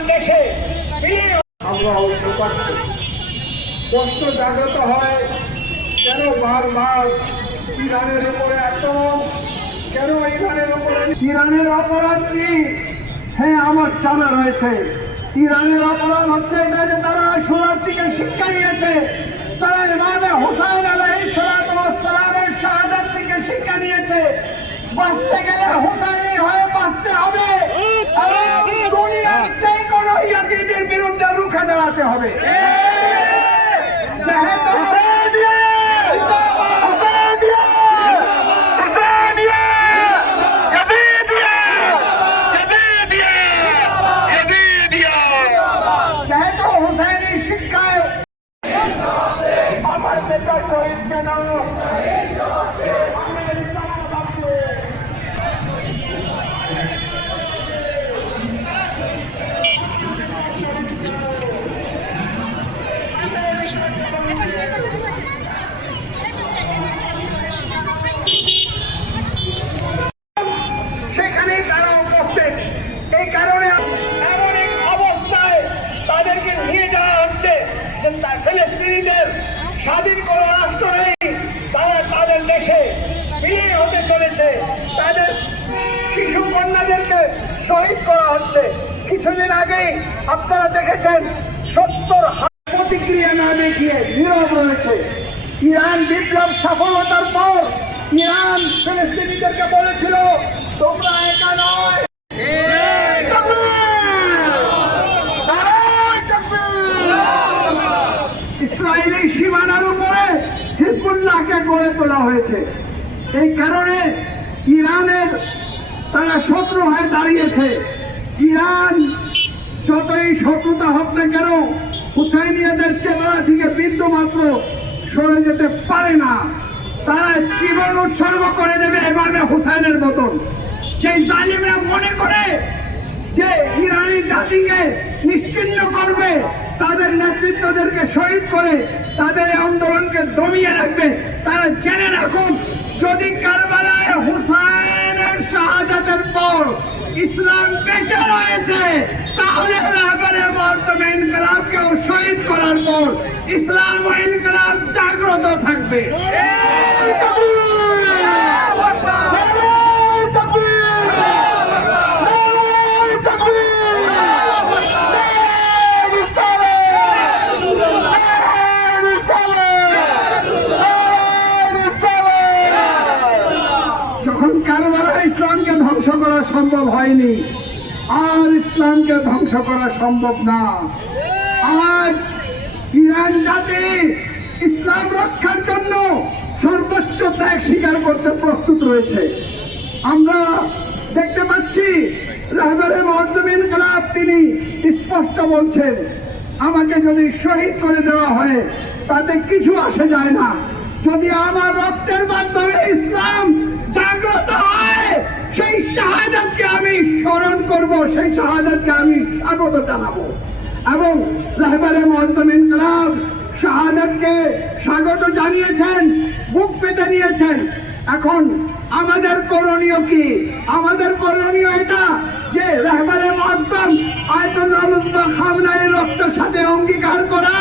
তাদের দেশে আমরা হইতে পারত। প্রশ্ন জাগ্রত হয়, কেন বারবার ইরানের উপরে আক্রমণ, কেন ইরানের উপরে? ইরানের অপরাধ কি? হ্যাঁ, আমার জানা রয়েছে। ইরানের অপরাধ হচ্ছে এটা যে তারা সোনার থেকে শিক্ষা নিয়েছে, তারা ইমামে হুসাইন আলাইহিস সালামের শাহাদাত থেকে শিক্ষা নিয়েছে। বাঁচতে গেলে হুসাইনি হয়ে বাঁচতে হবে এবং দুনিয়ার যে কোনো ইয়াজিদের বিরুদ্ধে রুখে দাঁড়াতে হবে। যেহেতু হুসাইনি শিক্ষায় আমার নেতা শহীদ কেন সেখানে তারা উপস্থিত। এই কারণে এমন এক অবস্থায় তাদেরকে নিয়ে যাওয়া হচ্ছে যে ফিলিস্তিনিদের স্বাধীন কোনো রাষ্ট্র নেই, তারা তাদের দেশে বিয়ে হতে চলেছে, তাদের শিশু কন্যাদেরকে শহীদ করা হচ্ছে। কিছুদিন আগেই আপনারা দেখেছেন 70 প্রতিক্রিয়া না দেখিয়ে নীরব রয়েছে। ইরান বিপ্লব সফলতার পর ইরান ফিলিস্তিনিদেরকে বলেছিল, তোমরা একা নয়, ইসরায়েলি সীমানার উপরে হিজবুল্লাহকে গড়ে তোলা হয়েছে। এই কারণে ইরানের তারা শত্রু হয়ে দাঁড়িয়েছে। ইরান যতই শত্রুতা হোক না কেন, হুসাইনিয়াদের চেতনা থেকে বিন্দু মাত্র সরে যেতে পারে না। তারা জীবন উৎসর্গ করে দেবে ইমামে হুসাইনের মতন। যে জালিমরা মনে করে যে ইরানি জাতিকে নিশ্চিহ্ন করবে, তাদের নেতৃত্বদেরকে শহীদ করে তাদের আন্দোলনকে দমিয়ে রাখবে, তারা জেনে রাখুন, যদি কারবালায় হুসাইনের শাহাদাতের পর ইসলাম বেঁচে রয়েছে, তাহলে রাহবারে মুআজ্জম ইনকিলাবকেও শহীদ করার পর ইসলাম ও ইনকিলাব জাগ্রত থাকবে। যখন কারবালা ইসলামকে ধ্বংস করা সম্ভব হয়নি, আর ইসলামকে ধ্বংস করা সম্ভব না। আজ ইরান জাতি ইসলাম রক্ষার জন্য সর্বোচ্চ ত্যাগ স্বীকার করতে প্রস্তুত রয়েছে। আমরা দেখতে পাচ্ছি রাহবারে মুআজ্জম ইনকিলাব তিনি স্পষ্ট বলছেন, আমাকে যদি শহীদ করে দেওয়া হয় তাতে কিছু আসে যায় না, যদি আমার রক্তের মাধ্যমে ইসলাম জাগ্রত হয়, সেই শাহাদাতকে আমি স্মরণ করব, সেই শাহাদাতকে আমি স্বাগত জানাবো। এবং রাহবারে মুআজ্জম ইনকিলাব শাহাদাতকে স্বাগত জানিয়েছেন, বুক পেতে নিয়েছেন। এখন আমাদের করণীয় কি? আমাদের করণীয় এটা যে রাহবারে মুআজ্জম আয়াতুল্লাহ উজমা খামনায়ের রক্তের সাথে অঙ্গীকার করা